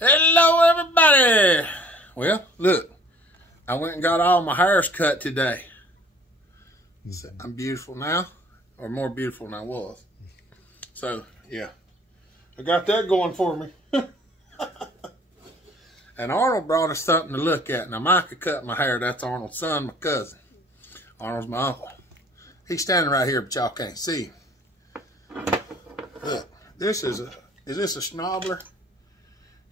Hello everybody. Well, look, I went and got all my hairs cut today. So I'm beautiful now, or more beautiful than I was. So yeah, I got that going for me. And Arnold brought us something to look at. Now Micah cut my hair. That's Arnold's son, my cousin. Arnold's my uncle. He's standing right here, but y'all can't see him. Look, this is this a schnobbler?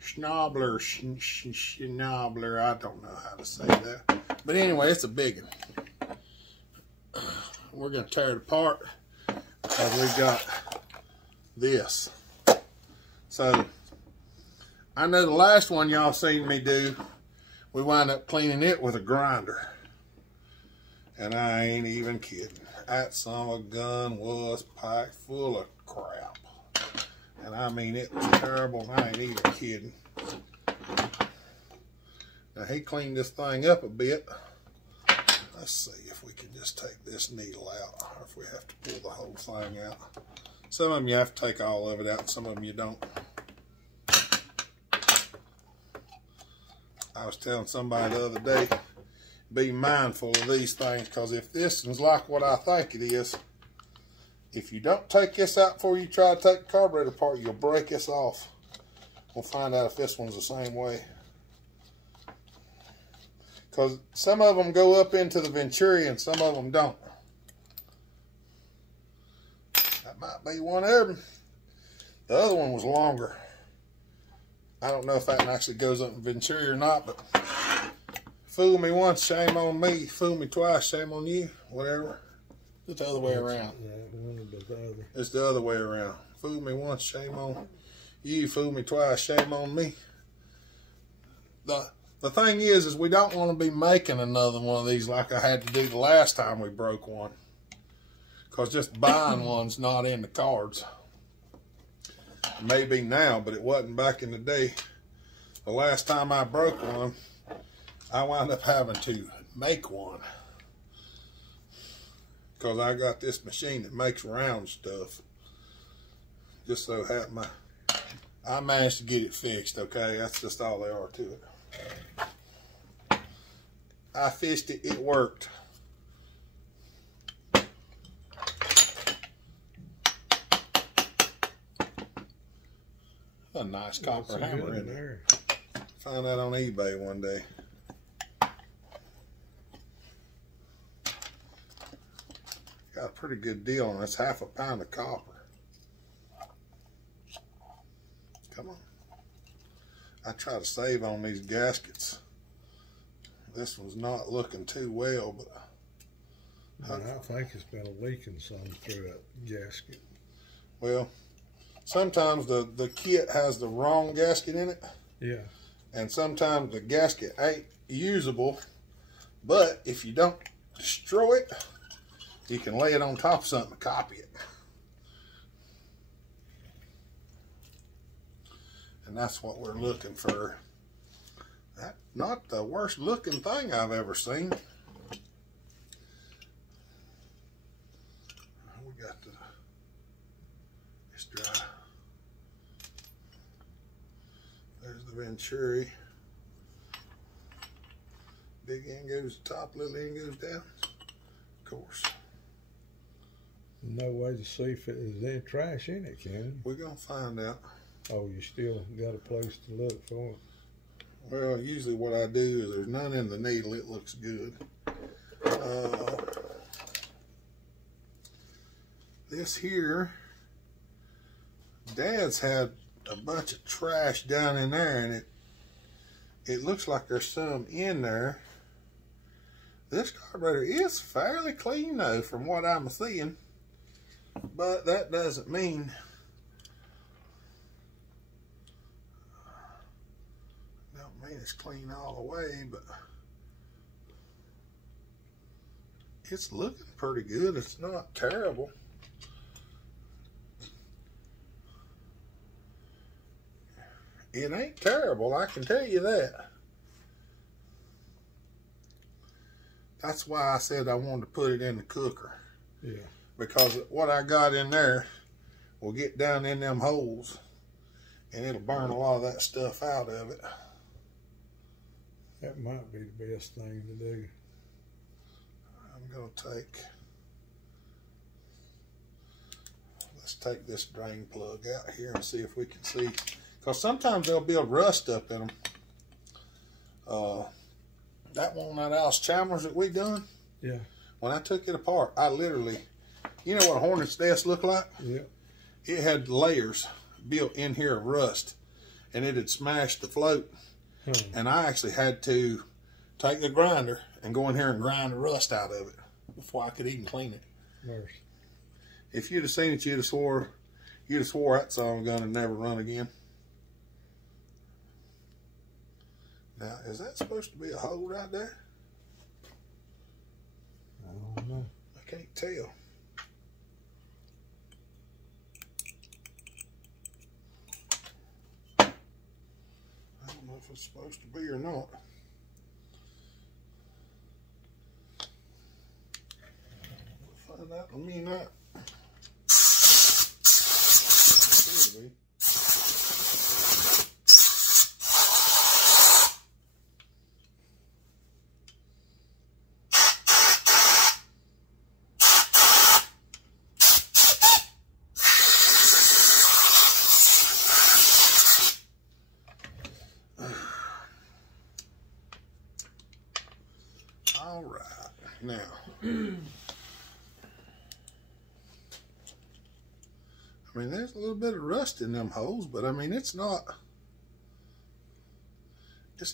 Schnobbler, schnobbler, I don't know how to say that. But anyway, it's a big one. We're going to tear it apart because we got this. So, I know the last one y'all seen me do, we wind up cleaning it with a grinder. And I ain't even kidding. That son of a gun was packed full of crap. And I mean, it was terrible, and I ain't even kidding. Now, he cleaned this thing up a bit. Let's see if we can just take this needle out, or if we have to pull the whole thing out. Some of them you have to take all of it out, some of them you don't. I was telling somebody the other day, be mindful of these things, because if this one's like what I think it is, if you don't take this out before you try to take the carburetor apart, you'll break this off. We'll find out if this one's the same way. Because some of them go up into the Venturi and some of them don't. That might be one of them. The other one was longer. I don't know if that one actually goes up in Venturi or not, but fool me once, shame on me. Fool me twice, shame on you. Whatever. It's the other way around. It's the other way around. Fool me once, shame on you. Fool me twice, shame on me. The thing is we don't want to be making another one of these like I had to do the last time we broke one. Because just buying one's not in the cards. Maybe now, but it wasn't back in the day. The last time I broke one, I wound up having to make one. Because I got this machine that makes round stuff. Just so happened I managed to get it fixed, okay? That's just all there are to it. I fixed it, it worked. A nice copper hammer in there. Find that on eBay one day. Got a pretty good deal on it. It's half a pound of copper. Come on. I try to save on these gaskets. This one's not looking too well, but I think it's been leaking some through that gasket. Well, sometimes the kit has the wrong gasket in it. Yeah. And sometimes the gasket ain't usable, but if you don't destroy it, you can lay it on top of something to copy it. And that's what we're looking for. That's not the worst looking thing I've ever seen. We got this dry. There's the Venturi. Big end goes to the top, little end goes down. Of course. No way to see if there's any trash in it, can you? We're going to find out. Oh, you still got a place to look for it? Well, usually what I do is there's none in the needle. It looks good. This here, Dad's had a bunch of trash down in there, and it looks like there's some in there. This carburetor is fairly clean, though, from what I'm seeing. But that doesn't mean it's clean all the way, but it's looking pretty good. It's not terrible. It ain't terrible, I can tell you that. That's why I said I wanted to put it in the cooker. Yeah. Because what I got in there will get down in them holes and it'll burn a lot of that stuff out of it. That might be the best thing to do. I'm going to let's take this drain plug out here and see if we can see, because sometimes they'll build rust up in them. That one, that Alice Chalmers that we done, yeah. When I took it apart, I literally, you know what a hornet's nest looked like? Yeah. It had layers built in here of rust, and it had smashed the float. And I actually had to take the grinder and go in here and grind the rust out of it before I could even clean it. Mercy. If you'd have seen it, you'd have swore that son of a gun would never run again. Now, is that supposed to be a hole right there? I don't know. I can't tell. I don't know if it's supposed to be or not. We'll find out in a minute. There it is. All right, now, I mean, there's a little bit of rust in them holes, but I mean, it's not.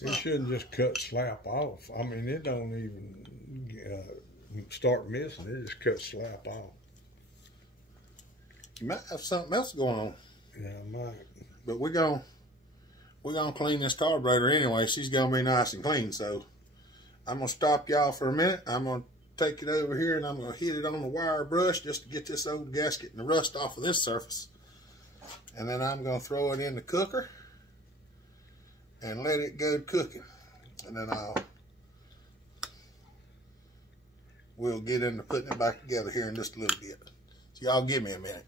You shouldn't just cut slap off. I mean, it don't even start missing. It just cuts slap off. You might have something else going on. Yeah, I might. But we're gonna clean this carburetor anyway. She's gonna be nice and clean, so I'm gonna stop y'all for a minute. I'm gonna take it over here and I'm gonna hit it on the wire brush just to get this old gasket and the rust off of this surface. And then I'm gonna throw it in the cooker and let it go cooking. And then we'll get into putting it back together here in just a little bit. So y'all give me a minute.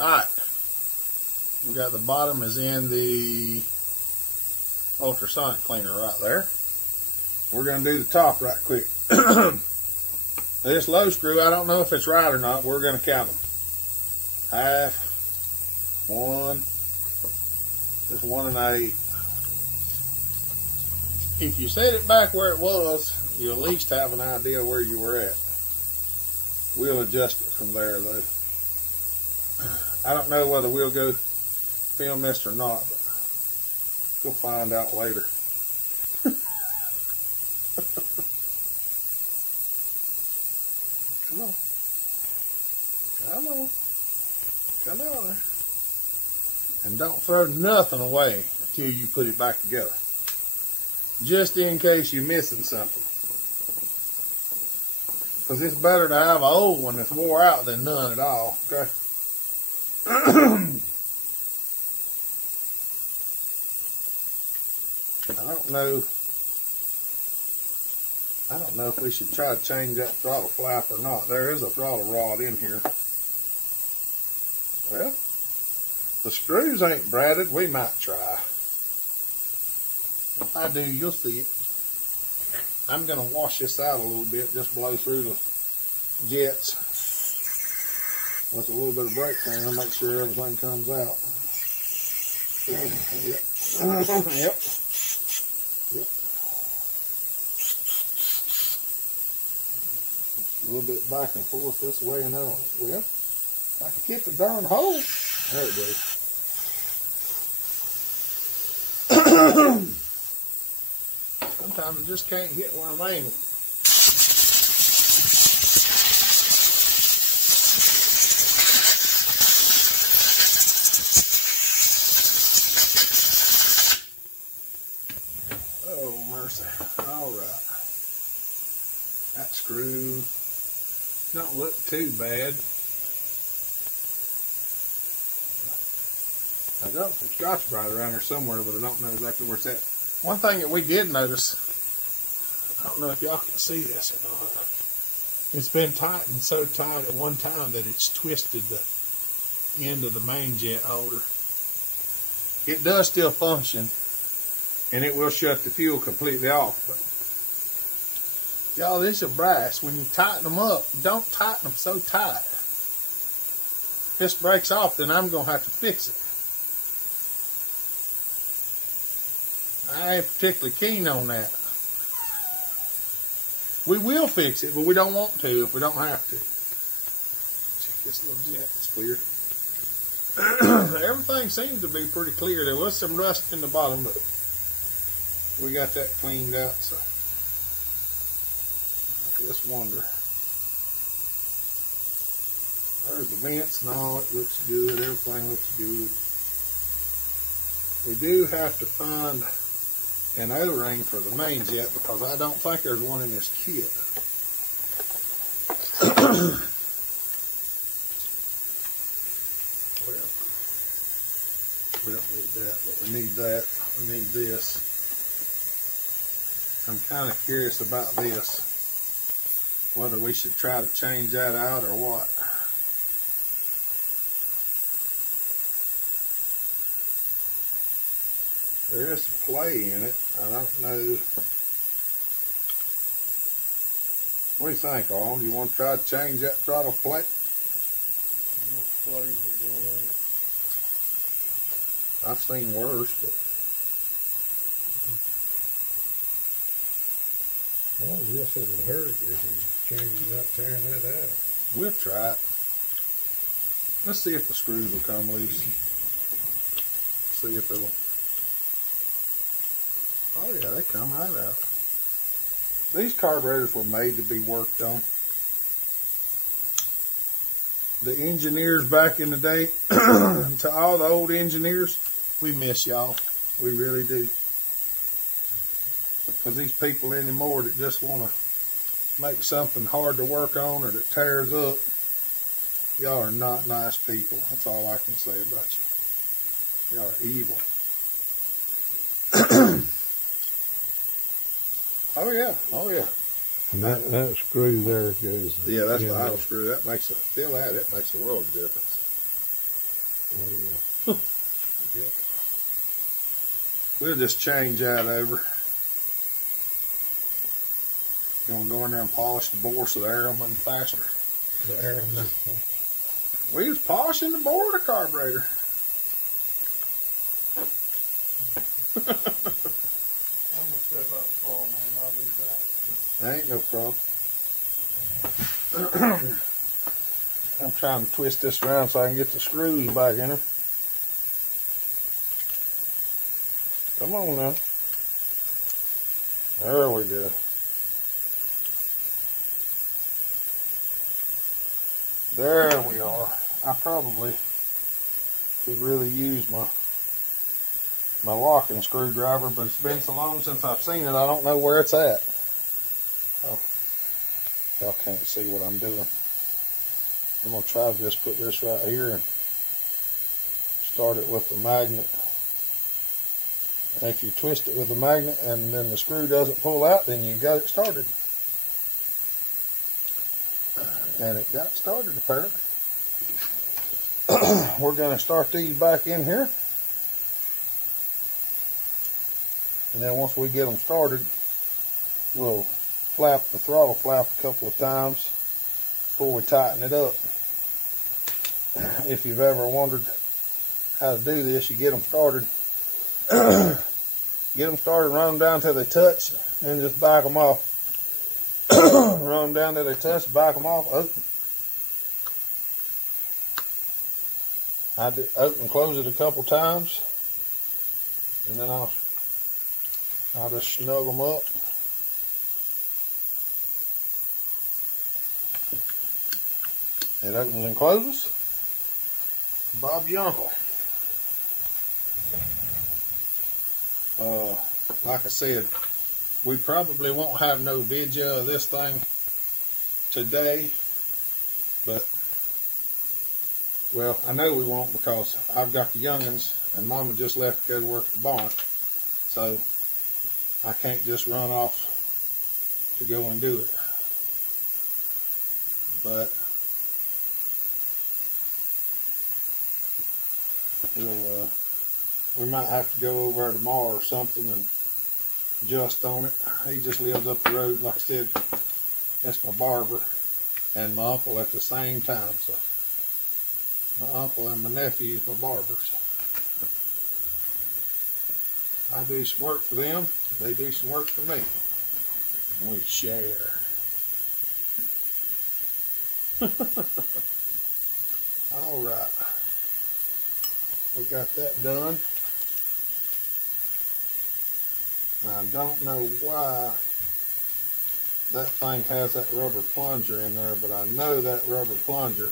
All right, we got the bottom is in the ultrasonic cleaner right there. We're going to do the top right quick. This low screw, I don't know if it's right or not. We're going to count them. Half, 1, just 1 1/8. If you set it back where it was, you at least have an idea where you were at. We'll adjust it from there, though. I don't know whether we'll go film this or not, but we'll find out later. Come on. Come on. Come on there. And don't throw nothing away until you put it back together. Just in case you're missing something. Because it's better to have an old one that's wore out than none at all, okay? I don't know if we should try to change that throttle flap or not. There is a throttle rod in here. Well, the screws ain't braided. We might try. If I do, you'll see it. I'm going to wash this out a little bit, just blow through the jets with a little bit of brake cleaner, make sure everything comes out. Yep. Yep. Yep. A little bit back and forth this way and that. Well, if I can get the darn hole. There it goes. Sometimes I just can't hit where I'm aiming. Oh, mercy. All right. That screw don't look too bad. I got some Scotch Brite around here somewhere, but I don't know exactly where it's at. One thing that we did notice, I don't know if y'all can see this or not, it's been tightened so tight at one time that it's twisted the end of the main jet holder. it does still function, and it will shut the fuel completely off. But y'all, these are brass. When you tighten them up, don't tighten them so tight. If this breaks off, then I'm gonna have to fix it. I ain't particularly keen on that. We will fix it, but we don't want to if we don't have to. Check this little jet, it's clear. Everything seems to be pretty clear. There was some rust in the bottom, but we got that cleaned out, so I just wonder. There's the vents and all, it looks good, everything looks good. We do have to find an O-ring for the main jet because I don't think there's one in this kit. Well, we don't need that, but we need that. We need this. I'm kind of curious about this, whether we should try to change that out or what. There is some play in it. I don't know. What do you think, Arnold? You want to try to change that throttle plate? I've seen worse, but well, I guess it would hurt if he changes up, tearing that out. we'll try it. Let's see if the screws will come loose. See if it'll. Oh yeah, they come right out. These carburetors were made to be worked on. The engineers back in the day, to all the old engineers, we miss y'all. We really do. Because these people anymore that just want to make something hard to work on or that tears up, y'all are not nice people. That's all I can say about you. Y'all are evil. Oh yeah, oh yeah. And that screw there goes. Yeah, that's the idle screw. That makes it, feel that, it makes a world of difference. Oh yeah. Yeah. We'll just change that over. You want to go in there and polish the bore so the air will move faster. The air will move. We was polishing the bore of the carburetor. Ain't no problem. I'm trying to twist this around so I can get the screws back in it. Come on now. There we go. There we are. I probably could really use my locking screwdriver, but it's been so long since I've seen it, I don't know where it's at. Oh, y'all can't see what I'm doing. I'm going to try to just put this right here and start it with the magnet. And if you twist it with the magnet and then the screw doesn't pull out, then you got it started. And it got started apparently. We're going to start these back in here. And then once we get them started, we'll flap the throttle flap a couple of times before we tighten it up. If you've ever wondered how to do this, you get them started. Get them started, run them down till they touch, and just back them off. Run them down till they touch, back them off, open. I do open and close it a couple times, and then I'll just snug them up. It opens and closes. Bob's your uncle. Like I said, we probably won't have no video of this thing today, but, well, I know we won't because I've got the youngins and Mama just left to go to work at the barn, so I can't just run off to go and do it. But We might have to go over there tomorrow or something and adjust on it. He just lives up the road. Like I said, that's my barber and my uncle at the same time. So my uncle and my nephew is my barbers. I do some work for them. They do some work for me. And we share. All right. We got that done. I don't know why that thing has that rubber plunger in there, but I know that rubber plunger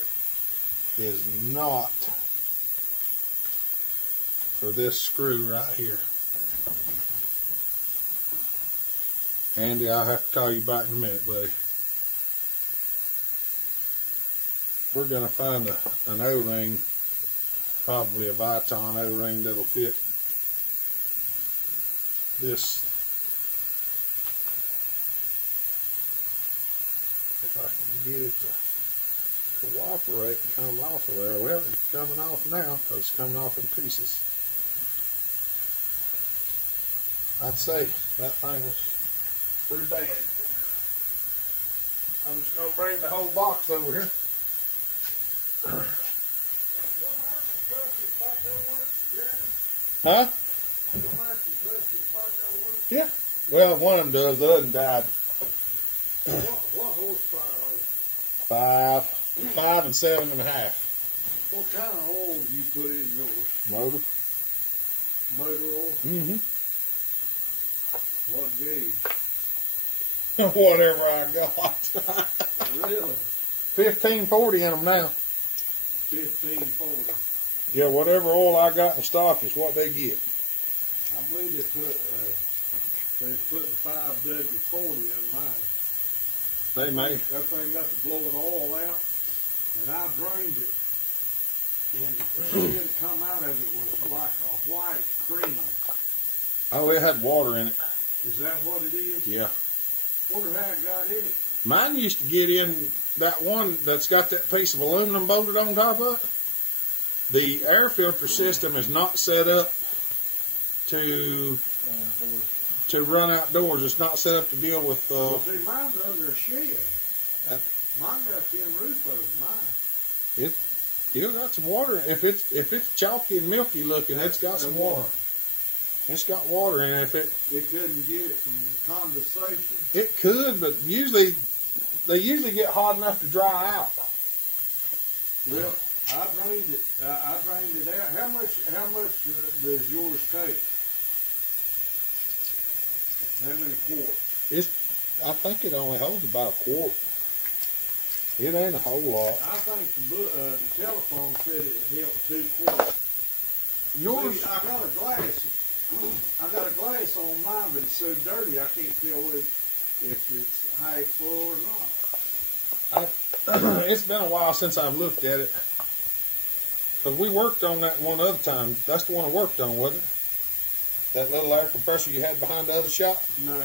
is not for this screw right here. Andy, I'll have to call you back in a minute, buddy. We're going to find an O-ring, probably a Viton O-ring that'll fit this. If I can get it to cooperate and come off of there. Well, it's coming off now because it's coming off in pieces. I'd say that thing was pretty bad. I'm just going to bring the whole box over here. Huh? Yeah. Well, one of them does. The other one died. What horsepower are you? 5 and 7.5. What kind of oil do you put in yours? Motor. Motor oil? Mm-hmm. What gauge? Whatever I got. Really? 1540 in them now. 1540. Yeah, whatever oil I got in stock is what they get. I believe they put the 5W40 in mine. They may. That thing got to blowing oil out, and I drained it, and the thing that come out of it was like a white cream. Oh, it had water in it. Is that what it is? Yeah. Wonder how it got in it. Mine used to get in that one that's got that piece of aluminum bolted on top of it. The air filter system is not set up to run outdoors. It's not set up to deal with. Well, see, mine's under a shed. Mine got tin roof over mine. It still got some water. If it's chalky and milky looking, it's got some water. It's got water in it. It couldn't get it from condensation. It could, but they usually get hot enough to dry out. Well, I drained it. I drained it out. How much does yours take? How many quarts? I think it only holds about a quart. It ain't a whole lot. I think the telephone said it held 2 quarts. Yours? See, I got a glass on mine, but it's so dirty I can't tell if it's half full or not. It's been a while since I've looked at it. Because we worked on that one other time. That's the one I worked on, wasn't it? That little air compressor you had behind the other shop? No.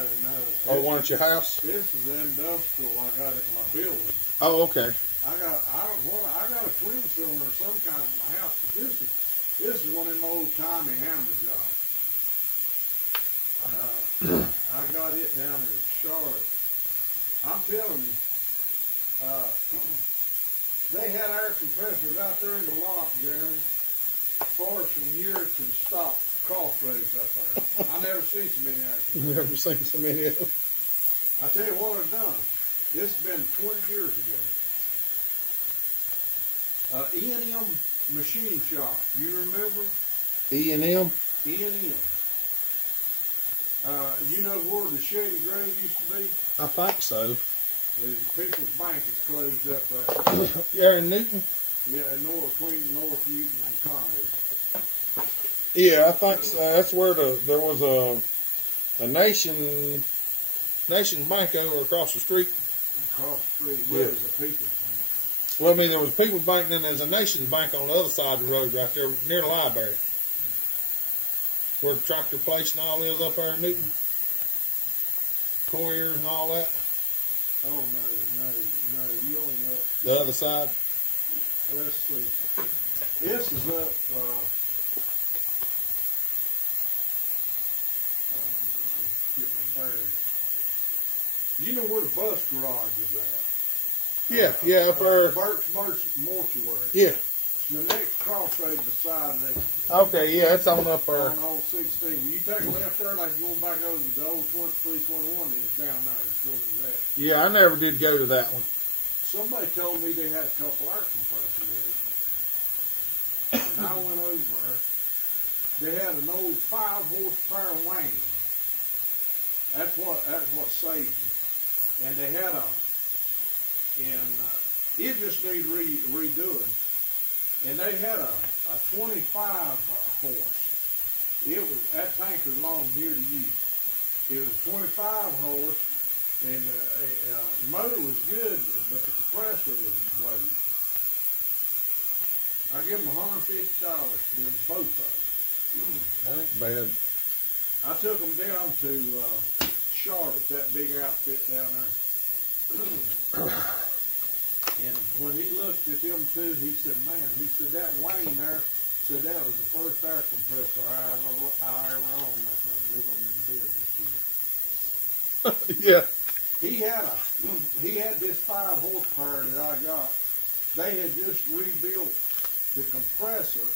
Or one at your house? This is industrial. I got it in my building. Oh, okay. I got a twin cylinder of some kind in my house, but this is one of them old timey hammer jobs. I got it down in Charlotte. I'm telling you, they had air compressors out there in the lot, Jeremy, far from here to the stop crossroads up there. I never seen so many air compressors. Never seen so many of them. I tell you what I've done. This has been 20 years ago. E&M Machine Shop. You remember? E&M? E&M. You know where the Shady Grove used to be? I think so. The People's Bank is closed up right there. Yeah, in Newton? Yeah, between North Newton and Connery. Yeah, I think so. That's where there was a Nations Bank over across the street. Across the street, where was the People's Bank? Well, I mean, there was a People's Bank, and then there's a Nations Bank on the other side of the road right there near the library. Where the tractor place and all is up there in Newton. Couriers and all that. Oh, no, you don't know. The other side. Let's see. This is up, there. You know where the bus garage is at? Yeah, up there. Burt's Mortuary. Yeah. The next crossroad beside it. Okay, yeah, it's on up there. On old 16. When you take a left there, like going back over to the old 321, it's down there. It's where it's at. Yeah, I never did go to that one. Somebody told me they had a couple air compressors. And I went over. They had an old 5 horsepower Wayne. That's what saved them. And they had it just needed redoing. And they had a 25 horse. That tank was long here to use. It was 25 horse, and the motor was good, but the compressor was blowed. I give them $150 for them both of them. That ain't bad. I took them down to Charlotte, that big outfit down there. And when he looked at them two, he said, man, he said, that Wayne there, said that was the first air compressor I ever owned. I said, I believe I'm in business here. Yeah. He had this 5 horsepower that I got. They had just rebuilt the compressor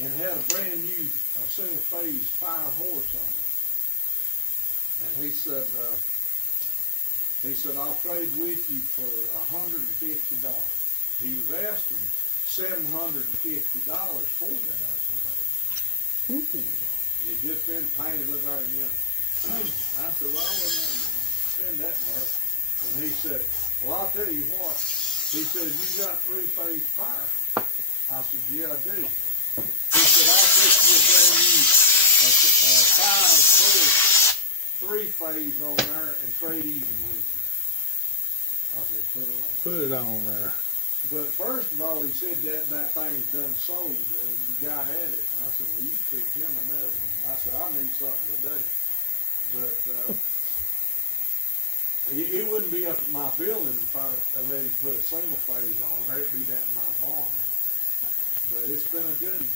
and had a brand new single phase 5 horse on it. And he said, I'll trade with you for $150. He was asking $750 for that air compressor. It just been painted up there, you know. I said, well, I wouldn't spend that much. And he said, well, I'll tell you what. He said, you got 3-phase power. I said, yeah, I do. He said, I'll put you a brand new 5-horse 3-phase on there and trade even with you. I said, put it on. Put it on there. But first of all, he said that thing's done sold, and the guy had it. And I said, well, you fix him another one. I said, I need something today. But it wouldn't be up at my building if I'd let him put a single phase on there. It'd be down in my barn. But it's been a good one.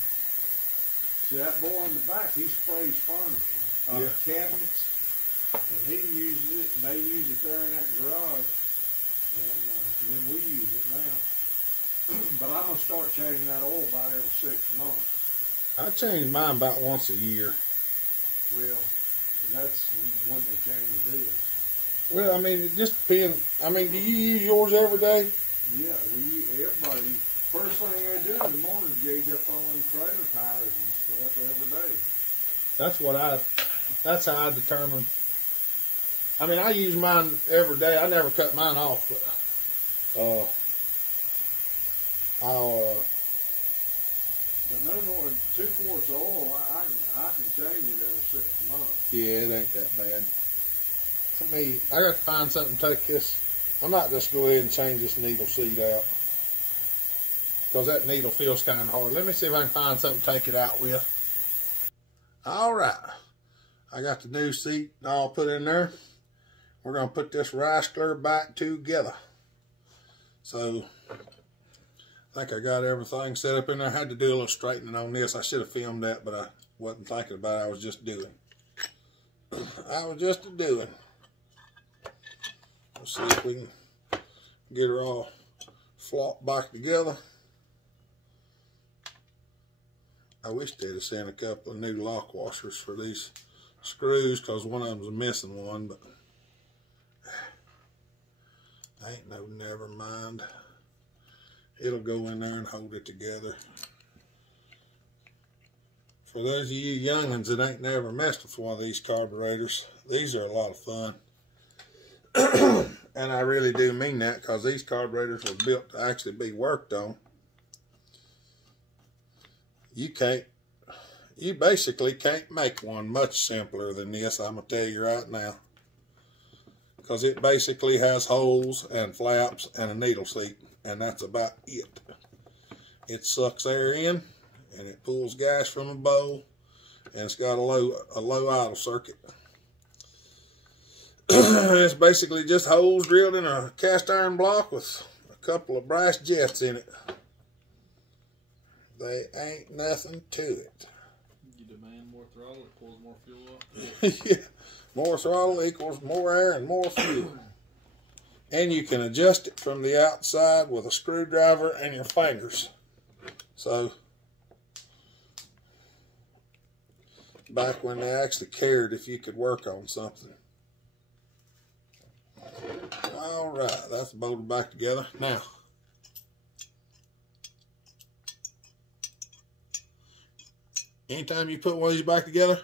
See, that boy in the back, he sprays furniture, cabinets, and he uses it, and they use it there in that garage. And then we use it now. But I'm going to start changing that oil about every 6 months. I change mine about once a year. Well, that's when they change this. Well, I mean, it just depends. I mean, do you use yours every day? Yeah, everybody, first thing they do in the morning is gauge up on them trailer tires and stuff every day. That's how I determine. I mean, I use mine every day. I never cut mine off, but But no more than 2 quarts of oil, I can change it every 6 months. yeah, it ain't that bad. I got to find something to take this. I might just go ahead and change this needle seat out, because that needle feels kind of hard. Let me see if I can find something to take it out with. All right. I got the new seat all put in there. We're going to put this rice clear back together. So, I think I got everything set up in there. I had to do a little straightening on this. I should have filmed that, but I wasn't thinking about it. I was just doing. Let's see if we can get her all flopped back together. I wish they'd have sent a couple of new lock washers for these screws, because one of them's missing one, but ain't no never mind. It'll go in there and hold it together. For those of you youngins that ain't never messed with one of these carburetors, these are a lot of fun. And I really do mean that, because these carburetors were built to actually be worked on. You basically can't make one much simpler than this, I'm going to tell you right now. Because it basically has holes and flaps and a needle seat, and that's about it. It sucks air in, and it pulls gas from a bowl, and it's got a low idle circuit. It's basically just holes drilled in a cast iron block with a couple of brass jets in it. They ain't nothing to it. You demand more throttle, it pulls more fuel off. Yeah. More throttle equals more air and more fuel. And you can adjust it from the outside with a screwdriver and your fingers. So, back when they actually cared if you could work on something. All right, that's bolted back together. Now, anytime you put one of these back together,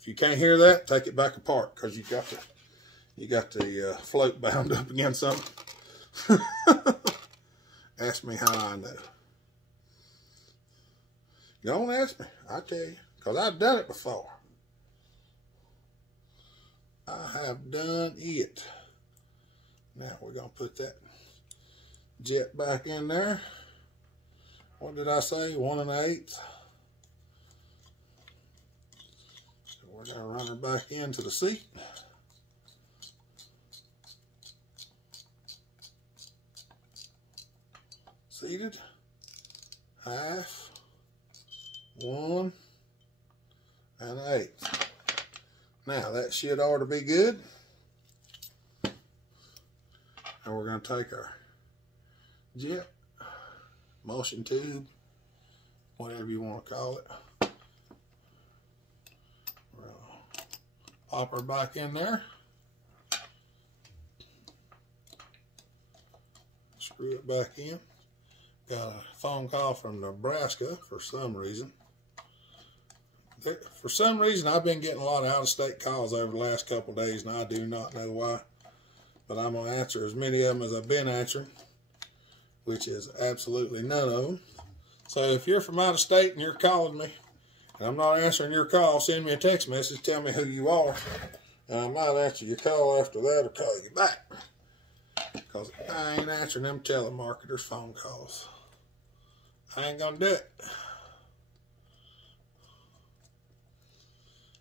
if you can't hear that, take it back apart, because you got the float bound up against something. Ask me how I know. Don't ask me, I tell you, because I've done it before. I have done it. Now we're going to put that jet back in there. What did I say? 1 1/8. So we're going to run her back into the seat. Seated. 1/2. 1 1/8. Now that should ought to be good. And we're going to take our jet, motion tube, whatever you want to call it. We'll pop her back in there. Screw it back in. Got a phone call from Nebraska for some reason. For some reason, I've been getting a lot of out-of-state calls over the last couple of days, and I do not know why. But I'm going to answer as many of them as I've been answering, which is absolutely none of them. So if you're from out of state and you're calling me, and I'm not answering your call, send me a text message, tell me who you are, and I might answer your call after that or call you back. Because I ain't answering them telemarketers' phone calls. I ain't going to do it.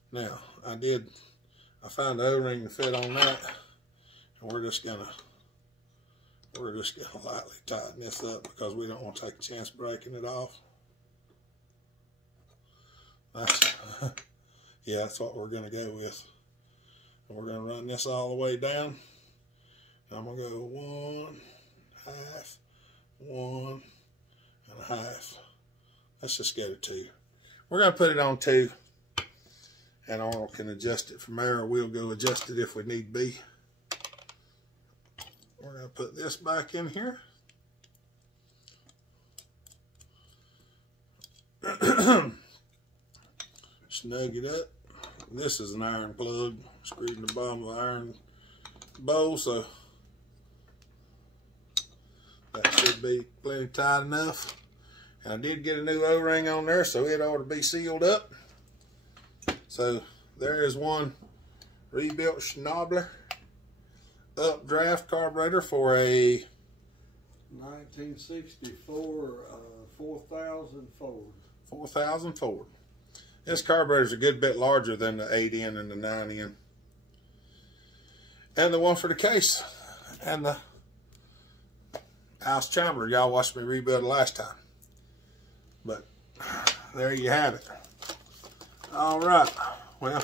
Now, I found the O-ring to fit on that, and we're just gonna lightly tighten this up because we don't want to take a chance breaking it off. Yeah, that's what we're gonna go with. And we're gonna run this all the way down. And I'm gonna go 1 1/2, 1 1/2. Let's just go to 2. We're gonna put it on 2. And Arnold can adjust it from there, or we'll go adjust it if we need be. We're going to put this back in here. Snug it up. This is an iron plug screwed in the bottom of the iron bowl, so that should be plenty tight enough. And I did get a new O-ring on there, so it ought to be sealed up. So there is one rebuilt Schnabler updraft carburetor for a 1964 4000 Ford. 4000 Ford. This carburetor is a good bit larger than the 8N and the 9N. And the one for the case. And the house chimer y'all watched me rebuild last time. But there you have it. All right, well,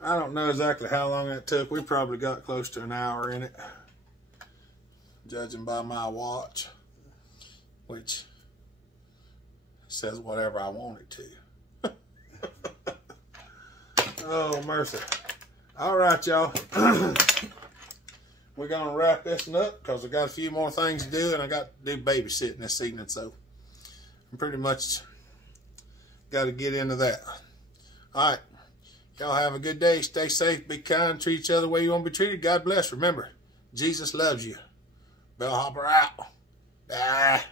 I don't know exactly how long that took. We probably got close to an hour in it, judging by my watch, which says whatever I want it to. Oh, mercy. All right, y'all. We're going to wrap this one up because I got a few more things to do, and I got to do babysitting this evening, so I'm pretty much got to get into that. All right. Y'all have a good day. Stay safe. Be kind. Treat each other the way you want to be treated. God bless. Remember, Jesus loves you. Bellhopper out. Bye.